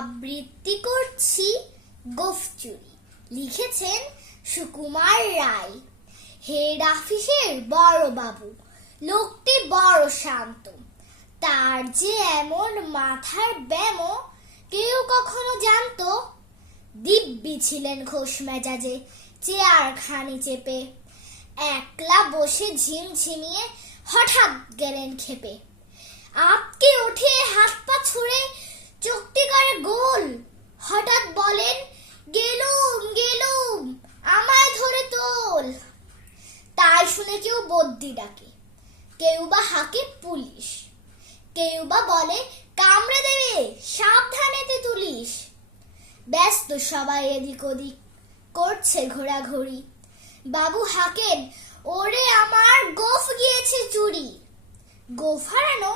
আবৃত্তি করছি গোঁফ চুরি। লিখেছেন সুকুমার রায়। হেড অফিসের বড় বাবু, লোকটি বড় শান্ত। তার যে এমন মাথার ব্যামো কেউ কখনো জানতো? দিব্যি ছিলেন খোশ মেজাজে, চেয়ার খানি চেপে। একলা বসে ঝিমঝিমিয়ে হঠাৎ গেলেন খেপে। আপকে উঠে হাত পা ছুঁড়ে চোখটি করে গোল। হঠাৎ বলেন, গেলুম গেলুম, আমায় ধরে তোল। তাই শুনে কেউ বদ্যি ডাকে, কেউ বা হাঁকে পুলিশ, কেউ বা বলে কামড়ে দেবে, সাবধানেতে তুলিস। ব্যস্ত সবাই এদিক ওদিক, করছে ঘোরাঘুরি। বাবু হাঁকেন, ওরে আমার গোঁফ গিয়েছে চুরি। গোঁফ হারানো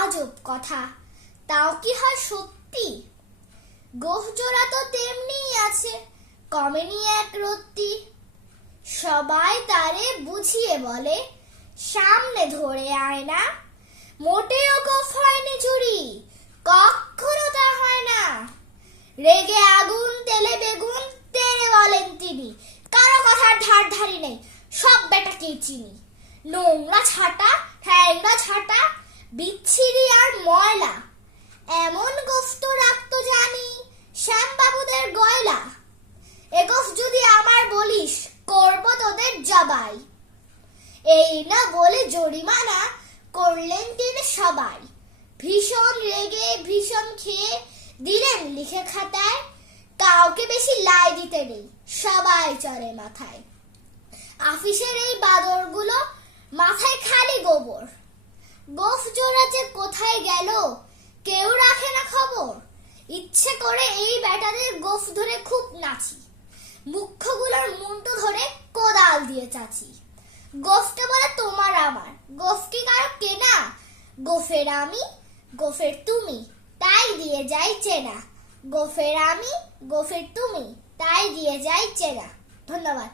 আজব কথা, তাও কি হয় সত্যি? গোঁফ জোড়া তো তেমনিই আছে, কমেনি এক রত্তি। সবাই তারে বুঝিয়ে বলে, সামনে ধরে আয় না, মোটেও গোঁফ হয়নি চুরি, কখনো তা হয় না। রেগে আগুন তেলে বেগুন তেরে বলেন তিনি, কারো কথার ধার ধারি নেই, সব বেটাকেই চিনি। নোংরা ছাটা, ঠ্যাংরা ছাটা, বিচ্ছিরি আর ময়লা, এমন গোঁফ তো রাখতো জানি শ্যামবাবুদের গয়লা। এ গোঁফ যদি আমার বলিস, করব তোদের জবাই। এই না বলে জরিমানা করলেন তিনি সবাই। ভীষণ রেগে ভীষণ খেয়ে দিলেন লিখে খাতায়, কাউকে বেশি লাই দিতে নেই, সবাই চড়ে মাথায়। অফিসের এই বাদরগুলো মাথায় খালি গোবর। গোঁফ জোড়া যে কোথায় গেল কেউ রাখে না খবর। ইচ্ছে করে এই বেটাদের গোঁফ ধরে খুব নাচি, মুখ্যগুলোর মুন্টু ধরে কোদাল দিয়ে চাচি। গোঁফকে বলে তোমার আমার, গোঁফ কি কারো কেনা? গোঁফের আমি, গোঁফের তুমি, তাই দিয়ে যাই চেনা। গোঁফের আমি, গোঁফের তুমি, তাই দিয়ে যাই চেনা। ধন্যবাদ।